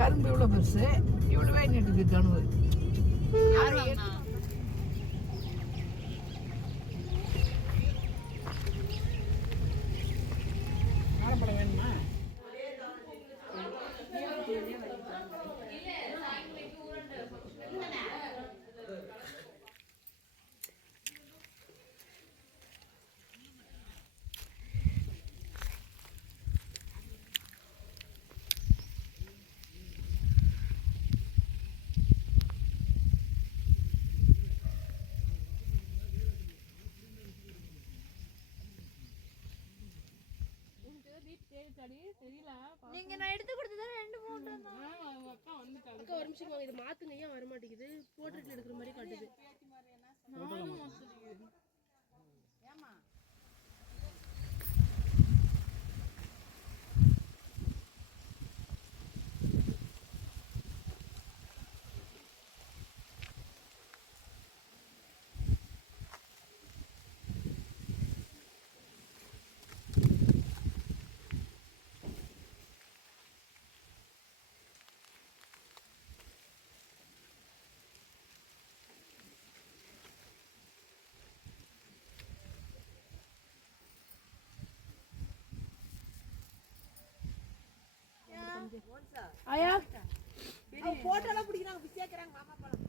கரும்பு இவ்வளோ பெருசு இவ்வளோவே நீட்டுக்கு கனவு. வாழைப்பழம் வேணுமா? நீங்க நான் எடுத்து கொடுத்ததா 2 அக்கா வந்துட்டாங்க. அக்கா ஒரு நிமிஷம் இது மாத்துங்க, ஏன் வர மாட்டேங்குது? போர்ட்ரேட்ல எடுக்கிற மாதிரி காட்டுது. ஏமா ஆயா போட்டோ எல்லாம் பிடிக்கிறாங்க, பிஸியாக்குறாங்க மாமா பழம்.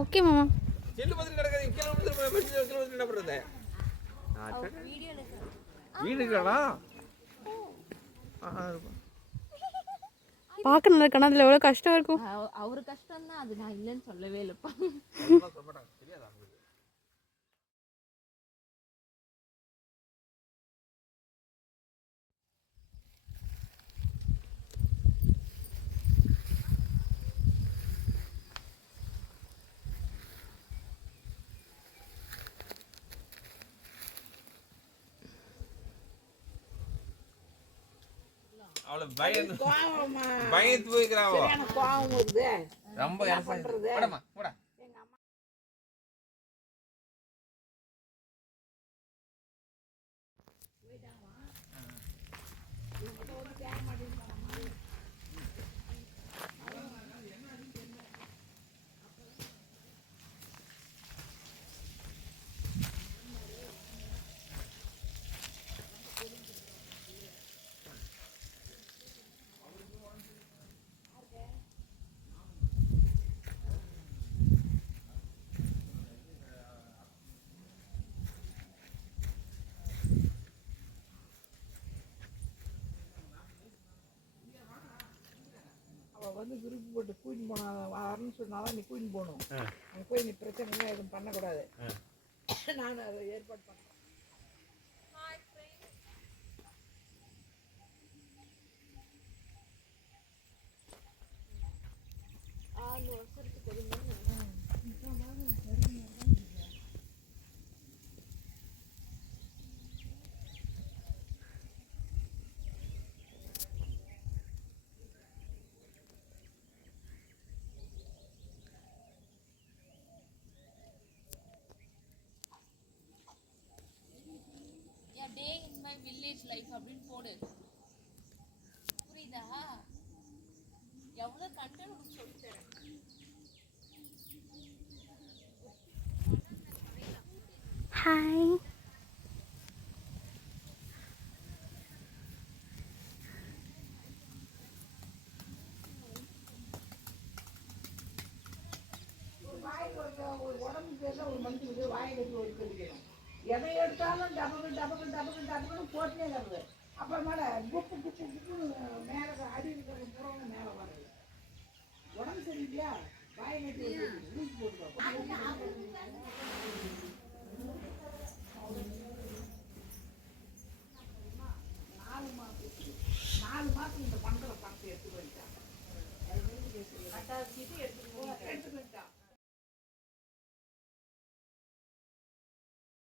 ஓகே மாமா. செல்லு பத்தி நடக்காது, கீழ வந்து என்ன பண்றது? வீடுகளா பார்க்க நல்லா கணத்துல எவ்வளோ கஷ்டம் இருக்கும். அவரு கஷ்டம் தான், அது நான் இல்லைன்னு சொல்லவே இல்லைப்பா. அவளை பயந்து போய்க்கிறாவோ. கோவம் வருது ரொம்ப பண்றது. வந்து விருப்பி போட்டு கூட்டின்னு போனா வரணும்னு சொன்னாதான் நீ கூட்டின்னு போகணும். அங்கே போய் நீ பிரச்சனை எதுவும் பண்ணக்கூடாது. நான் அதை ஏற்பாடு பண்ணேன். டே இன் மை வில்லேஜ் லைஃப் அப்படின்னு போடு, புரியுதா? எவ்வளவு கண்டென்ட் உங்களுக்கு சொல்லி தரேன். ஹாய். ஒரு உடம்பு பேர்ல ஒரு மனுஷனுக்கு வாயை கட்டி ஒரு கட்டிக்கணும். எதை எடுத்தாலும் டபக்கு போட்டுனே வருது. அப்புறமேல குப்பு குப்பு குப்புன்னு மேலே அடி இருக்கிற புறவங்க மேலே வருது. உடம்பு சரியில்லையா வாயை கட்டி லூஸ் போட்டுக்கோ. 4 மாதம் இந்த பண்டலை பார்த்து எடுத்து போயிட்டாங்க. 8வது சீட்டு எடுத்துட்டு